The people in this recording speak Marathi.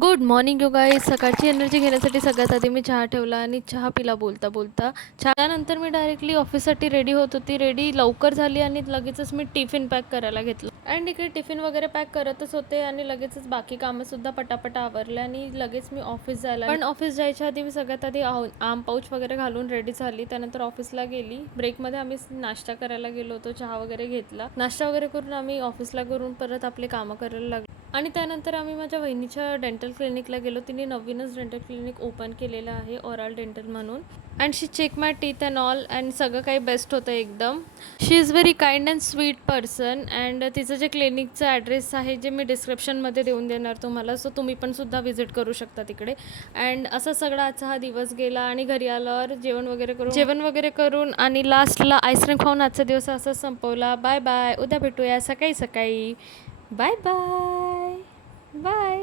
Good morning you guys. सकाळची एनर्जी घेण्यासाठी सगळ्यात आधी मी चहा ठेवला आणि चहा पिला बोलता बोलता. त्यानंतर मी डायरेक्टली ऑफिससाठी रेडी होत होती. रेडी लवकर झाली आणि लगेचच मी टिफिन पॅक करायला घेतलं. अँड इकडे टिफिन वगैरे पॅक करतच होते आणि लगेचच बाकी कामंसुद्धा पटापट आवरले आणि लगेच मी ऑफिस जायला. पण ऑफिस जायच्या आधी मी सगळ्यात आधी आम पाऊच वगैरे घालून रेडी झाली. त्यानंतर ऑफिसला गेली. ब्रेकमध्ये आम्ही नाश्ता करायला गेलो होतो. चहा वगैरे घेतला. नाश्ता वगैरे करून आम्ही ऑफिसला करून परत आपले कामं करायला लागलो. आणि त्यानंतर आम्ही माझ्या वहिनीच्या डेंटल क्लिनिकला गेलो. तिने नवीनच डेंटल क्लिनिक ओपन केलेलं आहे, ओरल डेंटल म्हणून. And she check my teeth and all and सगळं काही बेस्ट होतं एकदम. She is very kind and sweet person. And तिचं जे क्लिनिकचं ॲड्रेस आहे जे मी डिस्क्रिप्शनमध्ये देऊन देणार तुम्हाला, सो तुम्ही पण सुद्धा व्हिजिट करू शकता तिकडे. अँड असा सगळा आजचा हा दिवस गेला आणि घरी आल्यावर जेवण वगैरे करून आणि लास्टला आईस्क्रीम खाऊन आजचा दिवस असा संपवला. Bye bye. उद्या भेटूया सकाळी सकाळी. Bye bye. बाय.